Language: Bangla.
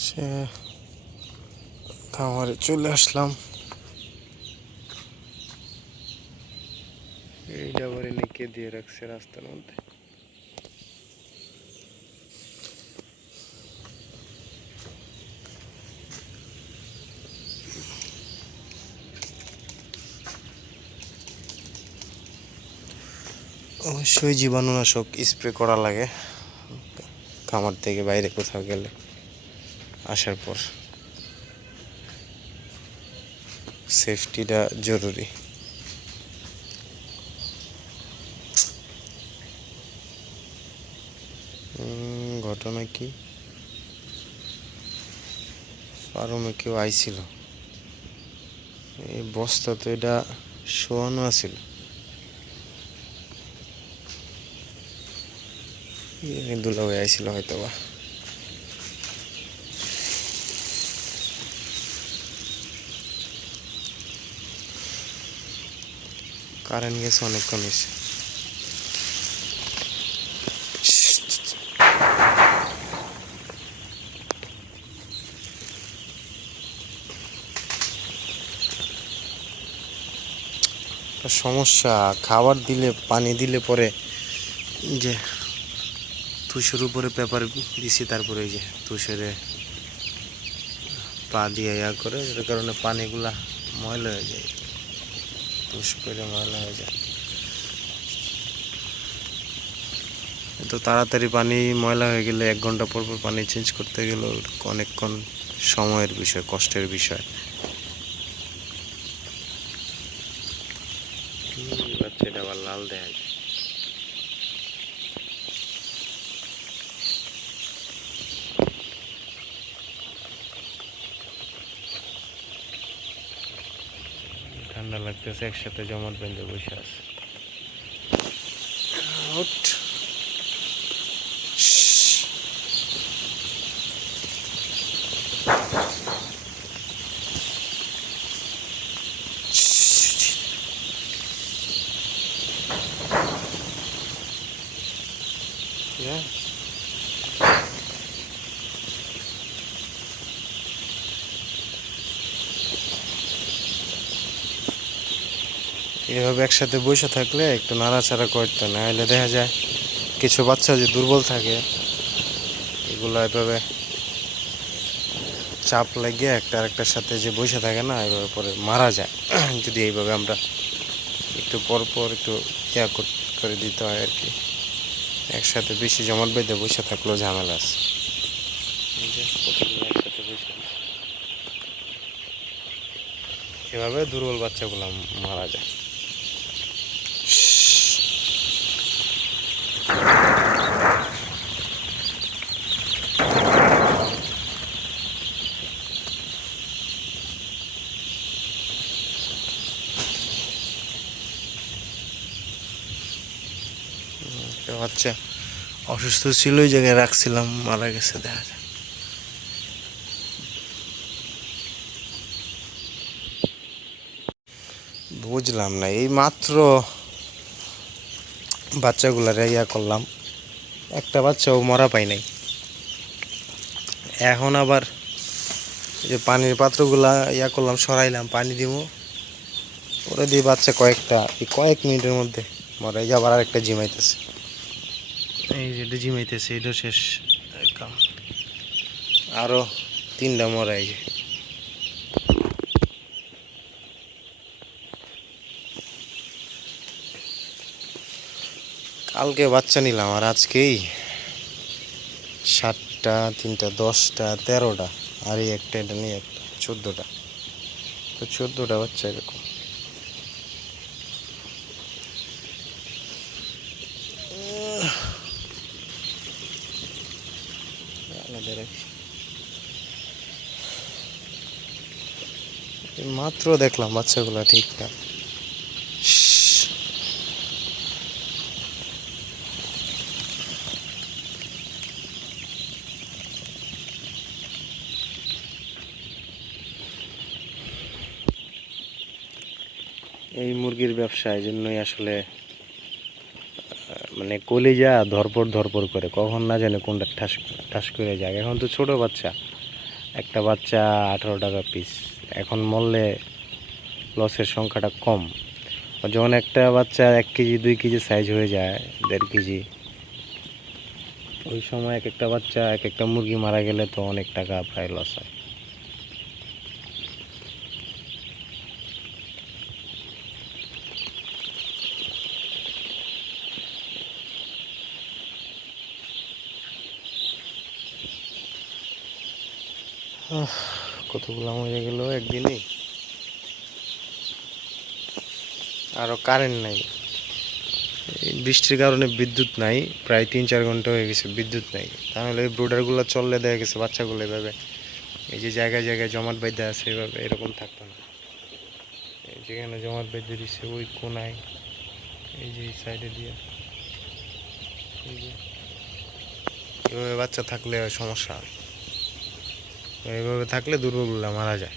সে খামারে চলে আসলাম। এই ডাবারে নিকে দিয়ে রাখছে রাস্তার মধ্যে। অবশ্যই জীবাণুনাশক স্প্রে করা লাগে। খামার থেকে বাইরে কোথাও গেলে। আসার পর। সেফটিটা জরুরি। ঘটনা কি? ফার্মে কেউ আইছিল। এই বস্তা তো এটা শোয়ানো আছিল। দুলাভাই আইছিল হয়তো বা কারেন্ট গেছে অনেকক্ষণ এসে সমস্যা, খাবার দিলে, পানি দিলে পরে যে তুষের উপরে পেপার দিছি, তারপরে যে তুষেরে পা দিয়ে ইয়া করে, যার কারণে পানিগুলা ময়লা হয়ে যায়। তুষ করে ময়লা হয়ে যায়। তো তাড়াতাড়ি পানি ময়লা হয়ে গেলে এক ঘণ্টা পর পর পানি চেঞ্জ করতে গেলেও অনেকক্ষণ সময়ের বিষয়, কষ্টের বিষয়। বাচ্চাটা আবার লাল দেখা ঠান্ডা লাগতেছে একসাথে জমাট বেঁধে বসে আছে। আউট এভাবে একসাথে বসে থাকলে একটু নাড়াচাড়া করতে না হলে দেখা যায় কিছু বাচ্চা যে দুর্বল থাকে, এগুলো এভাবে চাপ লাগিয়ে একটা আরেকটার সাথে যে বসে থাকে না, এভাবে পরে মারা যায়। যদি এইভাবে আমরা একটু পর পর একটু ইয়া কর- দিতে হয় আর কি। একসাথে বেশি জমাট বেঁধে বসে থাকলেও ঝামেলা আছে। এভাবে দুর্বল বাচ্চাগুলো মারা যায়। একটা বাচ্চা অসুস্থ ছিল, ওই জায়গায় রাখছিলাম, মারা গেছে, দেখা যায় বুঝলাম না, এই মাত্র বাচ্চাগুলারে ইয়া করলাম। একটা বাচ্চাও মরা পাই নাই। এখন আবার যে পানির পাত্রগুলা ইয়া করলাম, সরাইলাম, পানি দিব। ওরা দিয়ে বাচ্চা কয়েকটা, এই কয়েক মিনিটের মধ্যে মরা আবার আরেকটা জিমাইতেছে এই যেটা জিমাইতেছে এটা শেষ। কাম আরও তিনটা মরা এই কালকে বাচ্চা নিলাম আর আজকেই সাতটা, তিনটা, দশটা, তেরোটা। আর এই একটা, এটা নিয়ে একটা, চোদ্দোটা। তো চোদ্দোটা বাচ্চা এরকম। মাত্র দেখলাম বাচ্চাগুলো ঠিকঠাক। এই মুরগির ব্যবসা এই জন্যই আসলে মানে কলিজা ধরপড় ধরপড় করে, কখন না জানে কোনটা ঠাস ঠাস করে যায় এখন তো ছোট বাচ্চা, একটা বাচ্চা আঠারো টাকা পিস এখন মরলে লসের সংখ্যাটা কম। যখন একটা বাচ্চা এক কেজি দুই কেজি সাইজ হয়ে যায় দেড় কেজি ওই সময় এক একটা বাচ্চা এক একটা মুরগি মারা গেলে তো অনেক টাকা প্রায় লস হয়। আহ, কতগুলো মরে গেল একদিনই? আরও কারেন্ট নাই। বৃষ্টির কারণে বিদ্যুৎ নাই, প্রায় তিন চার ঘণ্টা হয়ে গেছে বিদ্যুৎ নাই। তাহলে এই ব্রোডারগুলো চললে দেখা গেছে বাচ্চাগুলো এভাবে, এই যে জায়গায় জায়গায় জমাট বেঁধে আছে, এভাবে এরকম থাকতো না। যেখানে জমাট বেঁধে দিচ্ছে ওই কোনায়, এই যে সাইডে দিয়ে। এভাবে বাচ্চা থাকলে সমস্যা হয়। এইভাবে থাকলে দুর্গগুলো মারা যায়।